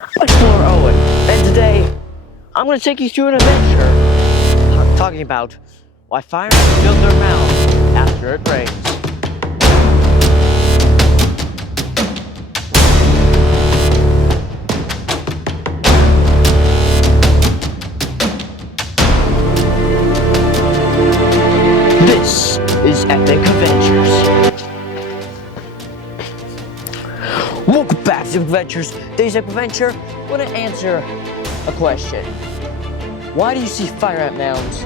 Explorer Owen, and today I'm going to take you through an adventure talking about why firemen build their mounds after it rains. This is Epic Adventures. Welcome back to Adventures. Today's Epic Adventure, we're going to answer a question. Why do you see fire ant mounds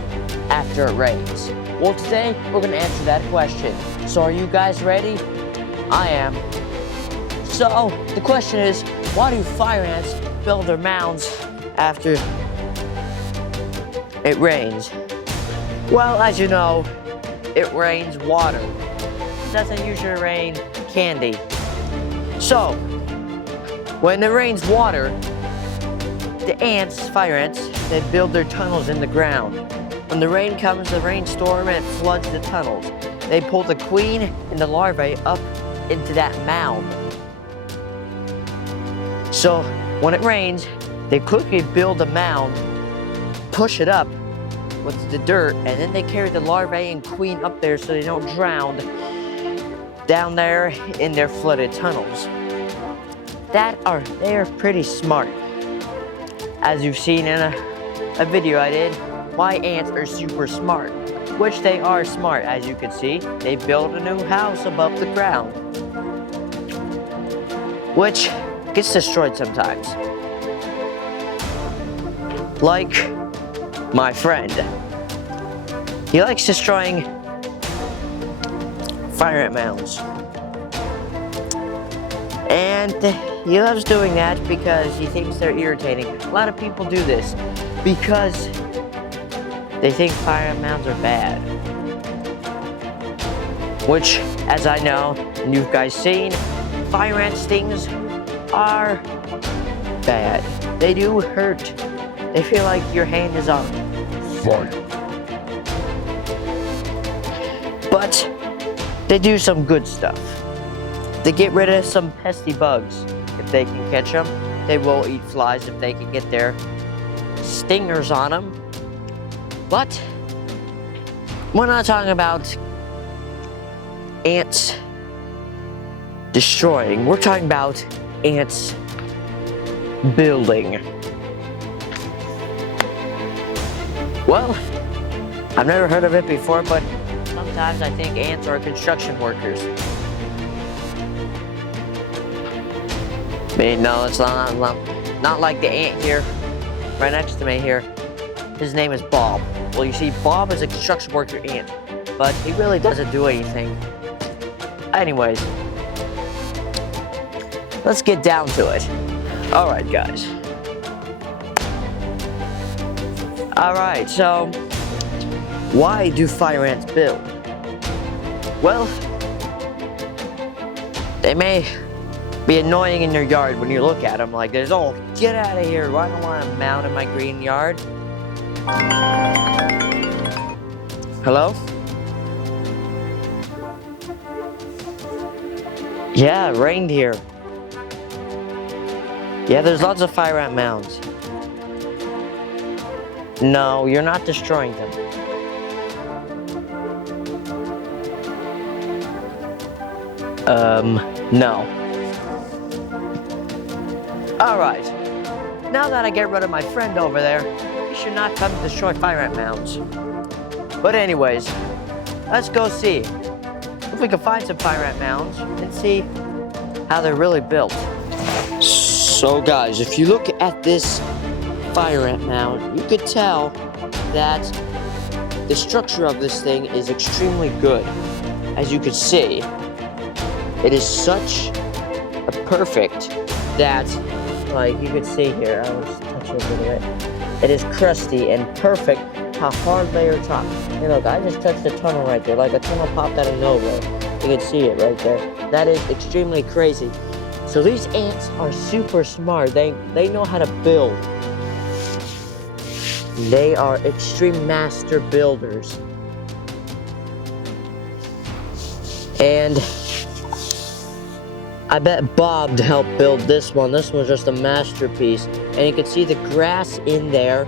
after it rains? Well, today we're going to answer that question. So are you guys ready? I am. So the question is, why do fire ants build their mounds after it rains? Well, as you know, it rains water. It doesn't usually rain candy. So, when it rains water, the ants, fire ants, they build their tunnels in the ground. When the rain comes, the rainstorm, and it floods the tunnels. They pull the queen and the larvae up into that mound. So, when it rains, they quickly build a mound, push it up with the dirt, and then they carry the larvae and queen up there so they don't drown down there in their flooded tunnels. They are pretty smart. As you've seen in a video I did, why ants are super smart. Which they are smart, as you can see. They build a new house above the ground, which gets destroyed sometimes. Like my friend. He likes destroying fire ant mounds. And he loves doing that because he thinks they're irritating. A lot of people do this because they think fire ant mounds are bad. Which, as I know, and you guys seen, fire ant stings are bad. They do hurt. They feel like your hand is on fire. But they do some good stuff. They get rid of some pesky bugs if they can catch them. They will eat flies if they can get their stingers on them. But we're not talking about ants destroying. We're talking about ants building. Well, I've never heard of it before, but sometimes I think ants are construction workers. No, it's not like the ant here, right next to me here. His name is Bob. Well, you see, Bob is a construction worker ant, but he really doesn't do anything. Anyways, let's get down to it. Alright, guys. Alright, so why do fire ants build? Well, they may be annoying in your yard when you look at them like this. Oh, get out of here. I don't want a mound in my green yard. Hello? Yeah, it rained here. Yeah, there's lots of fire ant mounds. No, you're not destroying them. No. Alright, now that I get rid of my friend over there, he should not come to destroy fire ant mounds. But anyways, let's go see if we can find some fire ant mounds and see how they're really built. So guys, if you look at this fire ant mound, you could tell that the structure of this thing is extremely good. As you can see, it is such a perfect that, like you can see here, I'll just touch it a little bit. It is crusty and perfect how hard they are top. Hey look, I just touched the tunnel right there, like a tunnel popped out of nowhere. You can see it right there. That is extremely crazy. So these ants are super smart. They know how to build. They are extreme master builders. And I bet Bob helped build this one. This one's just a masterpiece. And you can see the grass in there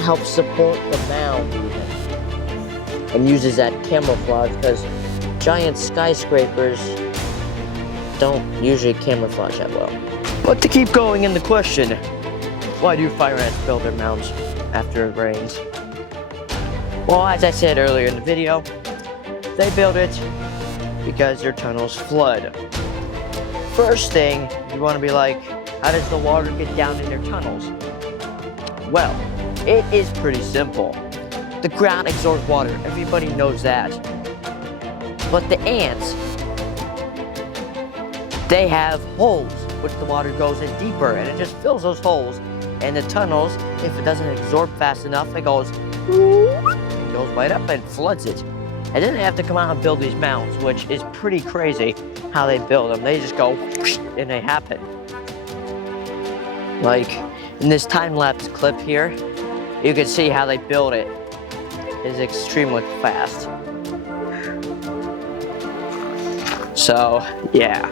helps support the mound even. And uses that camouflage because giant skyscrapers don't usually camouflage that well. But to keep going in the question, why do fire ants build their mounds after it rains? Well, as I said earlier in the video, they build it because their tunnels flood. First thing, you want to be like, how does the water get down in their tunnels? Well, it is pretty simple. The ground absorbs water, everybody knows that. But the ants, they have holes, which the water goes in deeper, and it just fills those holes. And the tunnels, if it doesn't absorb fast enough, it goes right up and floods it. And then they have to come out and build these mounds, which is pretty crazy how they build them. They just go and they happen. Like in this time-lapse clip here, you can see how they build it. It's extremely fast. So, yeah.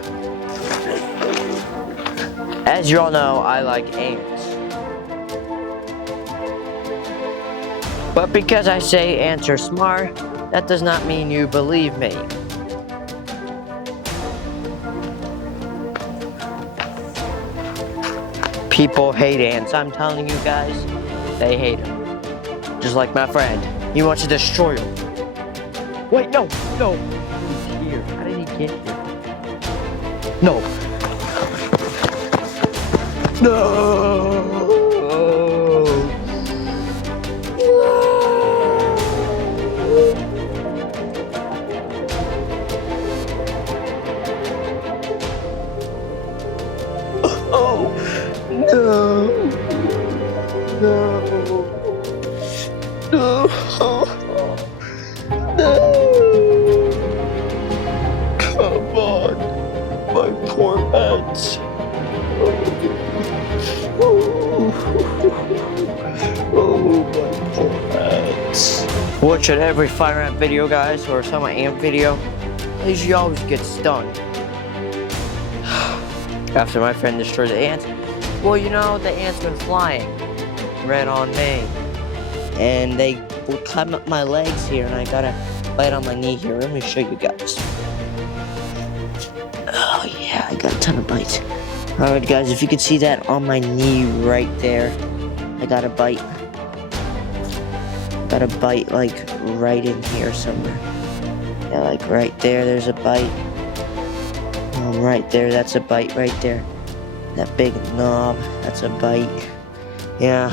As you all know, I like ants. But because I say ants are smart, that does not mean you believe me. People hate ants, I'm telling you guys, they hate them. Just like my friend, he wants to destroy them. Wait, no, no. He's here, how did he get here? No. No. Oh, no, no, no, no, come on, my poor ants. Oh, my poor ants. Watching every fire ant video, guys, or some ant video, you always get stung. After my friend destroyed the ants, well, you know, the ants been flying right on me. And they would climb up my legs here, and I got a bite on my knee here. Let me show you guys. Oh, yeah, I got a ton of bites. Alright, guys, if you could see that on my knee right there, I got a bite. Got a bite, like, right in here somewhere. Yeah, like right there, there's a bite. Right there, that's a bite right there. That big knob, that's a bite. Yeah,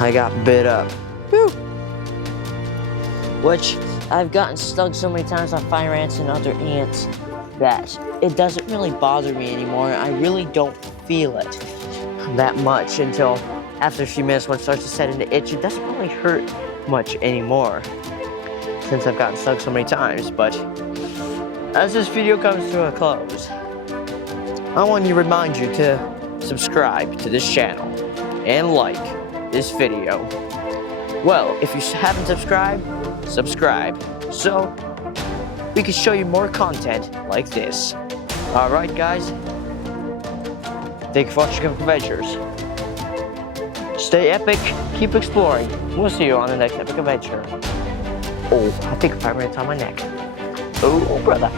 I got bit up. Whew. Which, I've gotten stung so many times by fire ants and other ants that it doesn't really bother me anymore. I really don't feel it that much until after a few minutes when it starts to set into itch. It doesn't really hurt much anymore since I've gotten stung so many times. But as this video comes to a close, I want to remind you to subscribe to this channel and like this video. Well, if you haven't subscribed, subscribe so we can show you more content like this. Alright, guys, thank you for watching adventures. Stay epic, keep exploring. We'll see you on the next epic adventure. Oh, I think a fire ant's on my neck. Oh, brother.